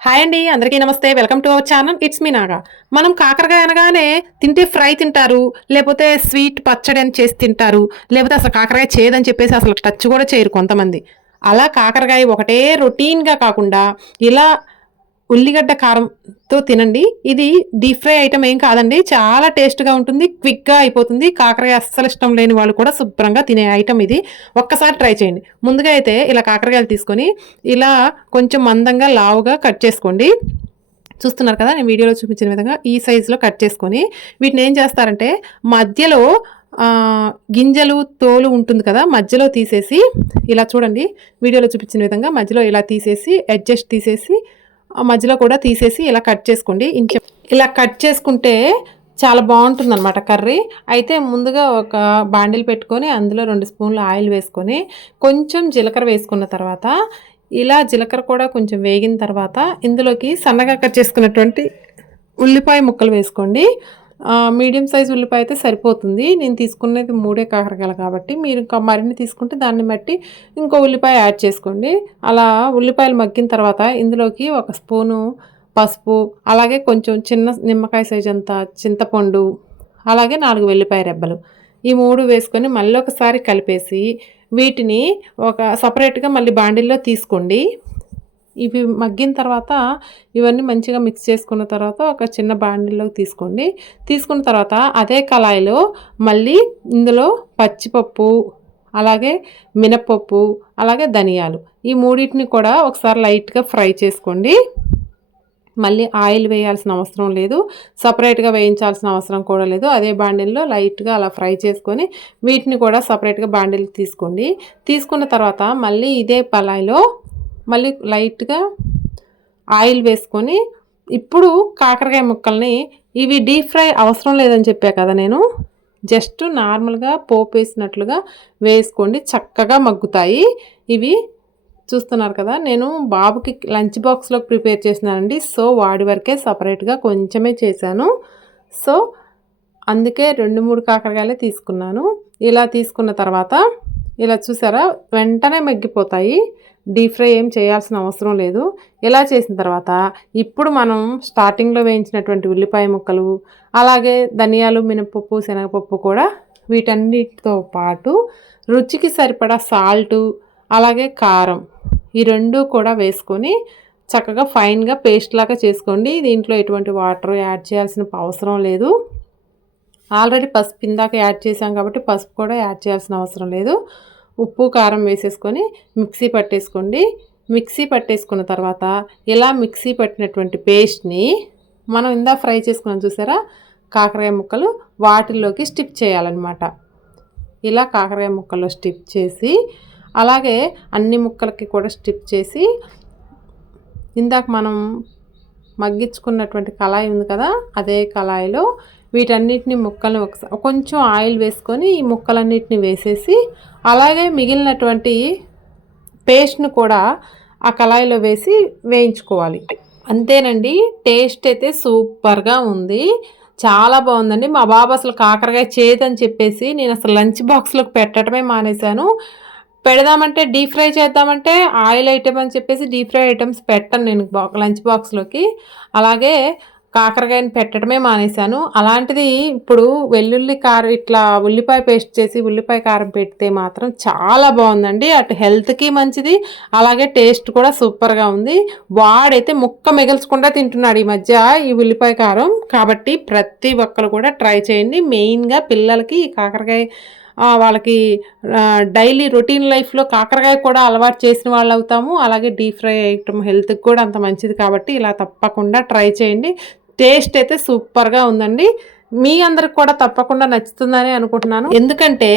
Hi అండి, అందరికీ నమస్తే. Welcome to our channel. It's me Naga. మనం కాకరకాయ అనగానే తింటే ఫ్రై తింటారు, లేకపోతే స్వీట్ పచ్చడి అని చేసి తింటారు, లేకపోతే అసలు కాకరకాయ చేదని చెప్పేసి అసలు టచ్ కూడా చేయరు కొంతమంది. అలా కాకరకాయ ఒకటే రొటీన్‌గా కాకుండా ఇలా ఉల్లిగడ్డ కారంతో తినండి. ఇది డీప్ ఫ్రై ఐటెమ్ ఏం కాదండి. చాలా టేస్ట్‌గా ఉంటుంది. క్విక్‌గా అయిపోతుంది. కాకరకాయ అస్సలు ఇష్టం లేని వాళ్ళు కూడా శుభ్రంగా తినే ఐటెమ్ ఇది. ఒక్కసారి ట్రై చేయండి. ముందుగా అయితే ఇలా కాకరకాయలు తీసుకొని ఇలా కొంచెం మందంగా, లావుగా కట్ చేసుకోండి. చూస్తున్నారు కదా! నేను వీడియోలో చూపించిన విధంగా ఈ సైజులో కట్ చేసుకొని వీటిని ఏం చేస్తారంటే మధ్యలో గింజలు, తోలు ఉంటుంది కదా! మధ్యలో తీసేసి ఇలా చూడండి, వీడియోలో చూపించిన విధంగా మధ్యలో ఇలా తీసేసి అడ్జస్ట్ తీసేసి మధ్యలో కూడా తీసేసి ఇలా కట్ చేసుకోండి. ఇలా కట్ చేసుకుంటే చాలా బాగుంటుందన్నమాట కర్రీ. అయితే ముందుగా ఒక బాండిల్ పెట్టుకొని అందులో 2 స్పూన్లు ఆయిల్ వేసుకొని కొంచెం జీలకర్ర వేసుకున్న తర్వాత ఇలా జీలకర్ర కూడా కొంచెం వేగిన తర్వాత ఇందులోకి సన్నగా కట్ చేసుకున్నటువంటి ఉల్లిపాయ ముక్కలు వేసుకోండి. మీడియం సైజ్ ఉల్లిపాయ అయితే సరిపోతుంది. నేను తీసుకునేది 3 కాకరకాయలు కాబట్టి మీరు ఇంకా మరిన్ని తీసుకుంటే దాన్ని బట్టి ఇంకో ఉల్లిపాయ యాడ్ చేసుకోండి. అలా ఉల్లిపాయలు మగ్గిన తర్వాత ఇందులోకి 1 స్పూను పసుపు, అలాగే కొంచెం చిన్న నిమ్మకాయ సైజ్ అంత చింతపండు, అలాగే 4 వెల్లిపాయ రెబ్బలు, ఈ 3 వేసుకొని మళ్ళీ ఒకసారి కలిపేసి వీటిని ఒక సపరేట్గా మళ్ళీ బాండిల్లో తీసుకోండి. ఇవి మగ్గిన తర్వాత ఇవన్నీ మంచిగా మిక్స్ చేసుకున్న తర్వాత ఒక చిన్న బాండిల్లోకి తీసుకోండి. తీసుకున్న తర్వాత అదే కళాయిలో మళ్ళీ ఇందులో పచ్చిపప్పు, అలాగే మినప్పప్పు, అలాగే ధనియాలు, ఈ మూడింటిని కూడా ఒకసారి లైట్గా ఫ్రై చేసుకోండి. మళ్ళీ ఆయిల్ వేయాల్సిన అవసరం లేదు, సపరేట్గా వేయించాల్సిన అవసరం కూడా లేదు. అదే బాండిల్లో లైట్గా అలా ఫ్రై చేసుకొని వీటిని కూడా సపరేట్గా బాండిల్కి తీసుకోండి. తీసుకున్న తర్వాత మళ్ళీ ఇదే కళాయిలో మళ్ళీ లైట్గా ఆయిల్ వేసుకొని ఇప్పుడు కాకరకాయ ముక్కల్ని, ఇవి డీప్ ఫ్రై అవసరం లేదని చెప్పా కదా నేను, జస్ట్ నార్మల్గా పోపు వేసినట్లుగా వేసుకోండి, చక్కగా మగ్గుతాయి. ఇవి చూస్తున్నారు కదా, నేను బాబుకి లంచ్ బాక్స్లోకి ప్రిపేర్ చేసినానండి. సో వాడి వరకే సపరేట్గా కొంచెమే చేశాను. సో అందుకే 2-3 కాకరకాయలే తీసుకున్నాను. ఇలా తీసుకున్న తర్వాత ఇలా చూసారా, వెంటనే మగ్గిపోతాయి. డీప్ ఫ్రై ఏం చేయాల్సిన అవసరం లేదు. ఇలా చేసిన తర్వాత ఇప్పుడు మనం స్టార్టింగ్లో వేయించినటువంటి ఉల్లిపాయ ముక్కలు, అలాగే ధనియాలు, మినపప్పు, శనగపప్పు కూడా వీటన్నిటితో పాటు రుచికి సరిపడా సాల్టు, అలాగే కారం, ఈ 2 కూడా వేసుకొని చక్కగా ఫైన్గా పేస్ట్ లాగా చేసుకోండి. దీంట్లో ఎటువంటి వాటర్ యాడ్ చేయాల్సిన అవసరం లేదు. ఆల్రెడీ పసుపు ఇందాక యాడ్ చేసాం కాబట్టి పసుపు కూడా యాడ్ చేయాల్సిన అవసరం లేదు. ఉప్పు, కారం వేసేసుకొని మిక్సీ పట్టేసుకోండి. మిక్సీ పట్టేసుకున్న తర్వాత ఇలా మిక్సీ పట్టినటువంటి పేస్ట్ని మనం ఇందా ఫ్రై చేసుకున్నాం చూసారా కాకరకాయ ముక్కలు, వాటిల్లోకి స్టిప్ చేయాలన్నమాట. ఇలా కాకరకాయ ముక్కల్లో స్టిప్ చేసి అలాగే అన్ని ముక్కలకి కూడా స్టిప్ చేసి ఇందాక మనం మగ్గించుకున్నటువంటి కళాయి ఉంది కదా, అదే కళాయిలో వీటన్నిటిని ముక్కల్ని ఒకసారి కొంచెం ఆయిల్ వేసుకొని ఈ ముక్కలన్నిటిని వేసేసి అలాగే మిగిలినటువంటి పేస్ట్ను కూడా ఆ కళాయిలో వేసి వేయించుకోవాలి. అంతేనండి, టేస్ట్ అయితే సూపర్గా ఉంది, చాలా బాగుందండి. మా బాబు అసలు కాకరకాయ చేదని చెప్పేసి నేను అసలు లంచ్ బాక్స్లోకి పెట్టడమే మానేశాను. పెడదామంటే డీప్ ఫ్రై చేద్దామంటే ఆయిల్ ఐటమ్ అని చెప్పేసి డీప్ ఫ్రై ఐటమ్స్ పెట్టను నేను లంచ్ బాక్స్లోకి. అలాగే కాకరకాయని పెట్టడమే మానేశాను. అలాంటిది ఇప్పుడు వెల్లుల్లి కారం ఇట్లా ఉల్లిపాయ పేస్ట్ చేసి ఉల్లిపాయ కారం పెడితే మాత్రం చాలా బాగుందండి. అటు హెల్త్కి మంచిది, అలాగే టేస్ట్ కూడా సూపర్గా ఉంది. వాడైతే ముక్క మిగల్చకుండా తింటున్నాడు ఈ మధ్య ఈ ఉల్లిపాయ కారం. కాబట్టి ప్రతి ఒక్కరు కూడా ట్రై చేయండి. మెయిన్గా పిల్లలకి ఈ కాకరకాయ వాళ్ళకి డైలీ రొటీన్ లైఫ్లో కాకరకాయ కూడా అలవాటు చేసిన వాళ్ళు అవుతాము. అలాగే డీప్ ఫ్రై ఐటమ్ హెల్త్కి కూడా అంత మంచిది కాబట్టి ఇలా తప్పకుండా ట్రై చేయండి. టేస్ట్ అయితే సూపర్గా ఉందండి. మీ అందరికి కూడా తప్పకుండా నచ్చుతుందని అనుకుంటున్నాను. ఎందుకంటే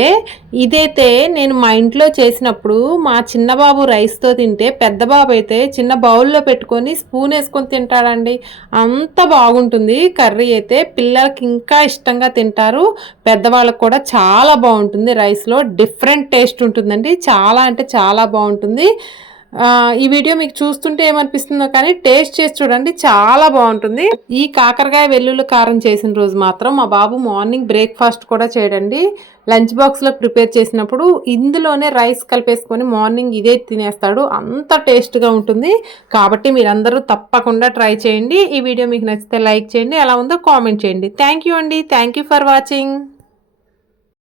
ఇదైతే నేను మా ఇంట్లో చేసినప్పుడు మా చిన్న బాబు రైస్తో తింటే పెద్ద బాబు అయితే చిన్న బౌల్లో పెట్టుకొని స్పూన్ వేసుకొని తింటాడండి. అంత బాగుంటుంది కర్రీ అయితే. పిల్లలకి ఇంకా ఇష్టంగా తింటారు, పెద్దవాళ్ళకి కూడా చాలా బాగుంటుంది. రైస్లో డిఫరెంట్ టేస్ట్ ఉంటుందండి, చాలా అంటే చాలా బాగుంటుంది. ఈ వీడియో మీకు చూస్తుంటే ఏమనిపిస్తుందో కానీ టేస్ట్ చేసి చూడండి, చాలా బాగుంటుంది. ఈ కాకరకాయ వెల్లుల్లి కారం చేసిన రోజు మాత్రం మా బాబు మార్నింగ్ బ్రేక్ఫాస్ట్ కూడా చేయడండి. లంచ్ బాక్స్లో ప్రిపేర్ చేసినప్పుడు ఇందులోనే రైస్ కలిపేసుకొని మార్నింగ్ ఇదే తినేస్తాడు. అంత టేస్ట్గా ఉంటుంది. కాబట్టి మీరందరూ తప్పకుండా ట్రై చేయండి. ఈ వీడియో మీకు నచ్చితే లైక్ చేయండి, ఎలా ఉందో కామెంట్ చేయండి. థ్యాంక్ యూ అండి. Thank you for watching.